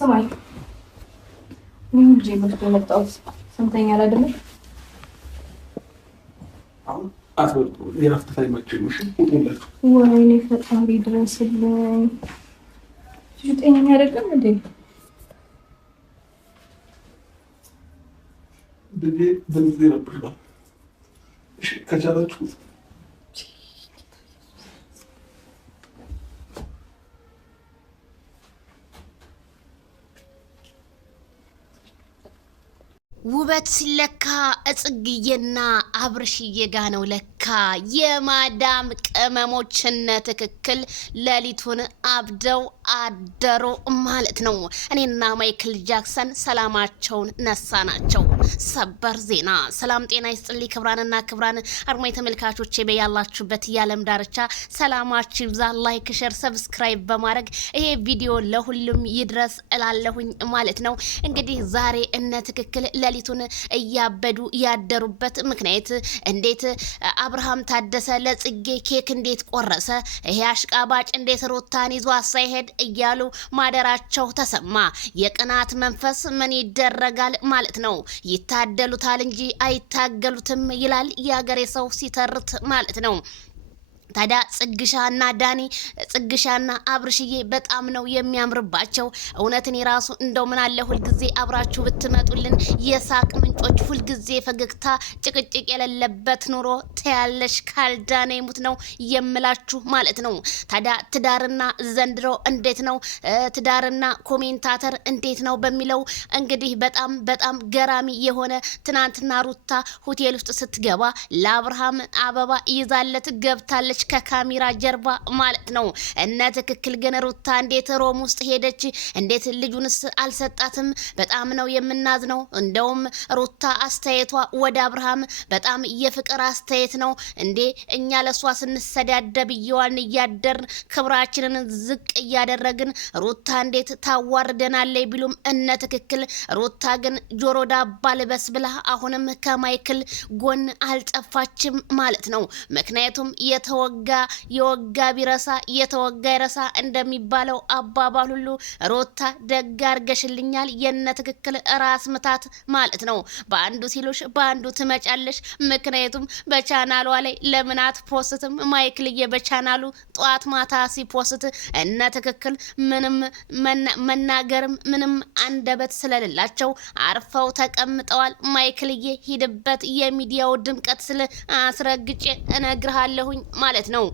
ሰማይ ምን ጊዜ መጣው ሰምተኛ አይደለም አሁን አትወጡ የራፍት ታይማችሁ ነው ወጡለት ወይኔ ፈጣሪ ድረስልኝ ጤነኛ አይደለም እንዴ በዚህ ነበር እሺ ከቻላችሁ ውበት ሲለካ እጽግዬና አብርሽዬ ጋ ነው ለካ የማዳም ቅመሞችነ ትክክል ሌሊቱን አብደው አደሩ ማለት ነው። እኔና ማይክል ጃክሰን ሰላማቸውን ነሳናቸው። ሰበር ዜና። ሰላም ጤና ይስጥልኝ ክብራንና ክብራን አድማጭ ተመልካቾቼ በያላችሁበት የዓለም ዳርቻ ሰላማችሁ ይብዛ። ላይክ፣ ሼር፣ ሰብስክራይብ በማድረግ ይሄ ቪዲዮ ለሁሉም ይድረስ እላለሁኝ ማለት ነው። እንግዲህ ዛሬ እነ ትክክል ሌሊቱን እያበዱ ያደሩበት ምክንያት እንዴት አብርሃም ታደሰ ለጽጌ ኬክ እንዴት ቆረሰ፣ ይሄ አሽቃባጭ እንዴት ሩታን ይዞ አሳይሄድ እያሉ ማደራቸው ተሰማ። የቅናት መንፈስ ምን ይደረጋል ማለት ነው። ይታደሉታል እንጂ አይታገሉትም ይላል የአገሬ ሰው ሲተርት ማለት ነው። ታዲያ ጽግሻና ዳኒ ጽግሻና አብርሽዬ በጣም ነው የሚያምርባቸው። እውነትን የራሱ እንደው ምን አለ ሁልጊዜ አብራችሁ ብትመጡልን የሳቅ ምንጮች፣ ሁልጊዜ ፈገግታ፣ ጭቅጭቅ የሌለበት ኑሮ ተያለሽ ካልዳነ ይሙት ነው የምላችሁ ማለት ነው። ታዲያ ትዳርና ዘንድሮ እንዴት ነው ትዳርና ኮሜንታተር እንዴት ነው በሚለው እንግዲህ በጣም ገራሚ የሆነ ትናንትና ሩታ ሆቴል ውስጥ ስትገባ ለአብርሃም አበባ ይዛለት ገብታለች ከካሜራ ጀርባ ማለት ነው። እነ ትክክል ግን ሩታ እንዴት ሮም ውስጥ ሄደች? እንዴት ልጁንስ አልሰጣትም? በጣም ነው የምናዝነው። እንደውም ሩታ አስተያየቷ ወደ አብርሃም በጣም የፍቅር አስተያየት ነው። እንዴ እኛ ለሷ ስንሰዳደብ እየዋልን እያደርን ክብራችንን ዝቅ እያደረግን ሩታ እንዴት ታዋርደናለይ ቢሉም እነ ትክክል ሩታ ግን ጆሮ ዳባ ልበስ ብላ አሁንም ከማይክል ጎን አልጠፋችም ማለት ነው። ምክንያቱም የወጋ ቢረሳ የተወጋ ይረሳ እንደሚባለው አባባል ሁሉ ሩታ ደግ አርገሽልኛል የነ ትክክል ራስ ምታት ማለት ነው። በአንዱ ሲሉሽ በአንዱ ትመጫለሽ። ምክንያቱም በቻናሏ ላይ ለምናት ፖስትም ማይክልዬ በቻናሉ ጧት ማታ ሲፖስት እነ ትክክል ምንም መናገርም ምንም አንደበት ስለሌላቸው አርፈው ተቀምጠዋል። ማይክልዬ ሂድበት የሚዲያው ድምቀት ስለ አስረግጬ እነግርሃለሁኝ ማለት ነው።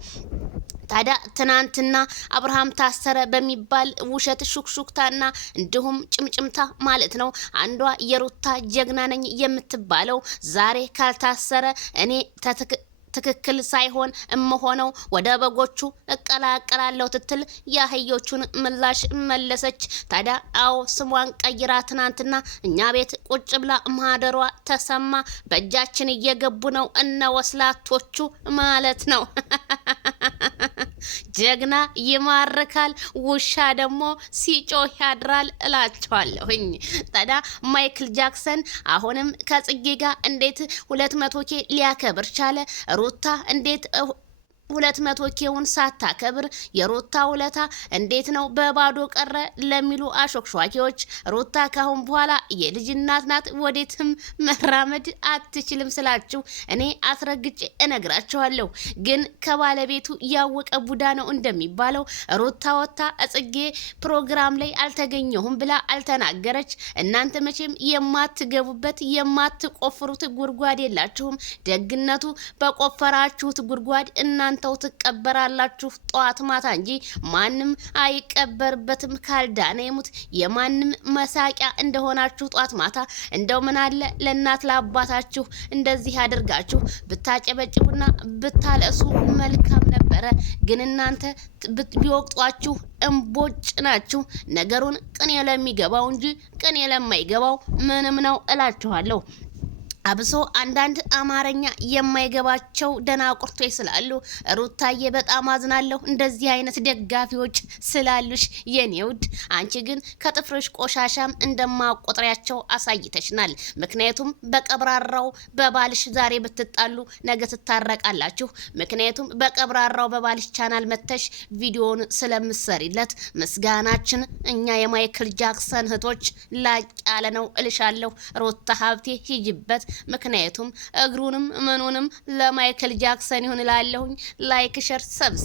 ታዲያ ትናንትና አብርሃም ታሰረ በሚባል ውሸት ሹክሹክታና እንዲሁም ጭምጭምታ ማለት ነው አንዷ የሩታ ጀግና ነኝ የምትባለው ዛሬ ካልታሰረ እኔ ትክክል ሳይሆን እመሆነው ወደ በጎቹ እቀላቀላለሁ ትትል ያህዮቹን ምላሽ መለሰች። ታዲያ አዎ ስሟን ቀይራ ትናንትና እኛ ቤት ቁጭ ብላ ማደሯ ተሰማ። በእጃችን እየገቡ ነው እነ ወስላቶቹ ማለት ነው። ጀግና ይማርካል፣ ውሻ ደግሞ ሲጮህ ያድራል እላቸዋለሁኝ። ታዲያ ማይክል ጃክሰን አሁንም ከጽጌ ጋር እንዴት 200K ሊያከብር ቻለ? ሩታ እንዴት 200Kውን ሳታከብር የሩታ ውለታ እንዴት ነው በባዶ ቀረ ለሚሉ አሾክሿኪዎች ሩታ ካሁን በኋላ የልጅ እናት ናት፣ ወዴትም መራመድ አትችልም ስላችሁ እኔ አስረግጬ እነግራችኋለሁ። ግን ከባለቤቱ ያወቀ ቡዳ ነው እንደሚባለው ሩታ ወታ ጽጌ ፕሮግራም ላይ አልተገኘሁም ብላ አልተናገረች። እናንተ መቼም የማትገቡበት የማትቆፍሩት ጉድጓድ የላችሁም። ደግነቱ በቆፈራችሁት ጉድጓድ እናንተ እናንተው ትቀበራላችሁ ጠዋት ማታ እንጂ ማንም አይቀበርበትም። ካልዳነ ይሙት የማንም መሳቂያ እንደሆናችሁ ጠዋት ማታ እንደው ምን አለ ለእናት ለአባታችሁ እንደዚህ አድርጋችሁ ብታጨበጭቡና ብታለሱ መልካም ነበረ። ግን እናንተ ቢወቅጧችሁ እምቦጭ ናችሁ። ነገሩን ቅኔ ለሚገባው እንጂ ቅኔ ለማይገባው ምንም ነው እላችኋለሁ። አብሶ አንዳንድ አማርኛ የማይገባቸው ደናቁርቶች ስላሉ ሩታዬ በጣም አዝናለሁ፣ እንደዚህ አይነት ደጋፊዎች ስላሉሽ የኔ ውድ። አንቺ ግን ከጥፍርሽ ቆሻሻም እንደማቆጥሪያቸው አሳይተሽናል። ምክንያቱም በቀብራራው በባልሽ ዛሬ ብትጣሉ ነገ ትታረቃላችሁ። ምክንያቱም በቀብራራው በባልሽ ቻናል መተሽ ቪዲዮን ስለምሰሪለት ምስጋናችን እኛ የማይክል ጃክሰን እህቶች ላቅ ያለ ነው እልሻለሁ። ሩታ ሀብቴ ሂጅበት። ምክንያቱም እግሩንም ምኑንም ለማይክል ጃክሰን ይሁን እላለሁኝ። ላይክ ሸር ሰብስ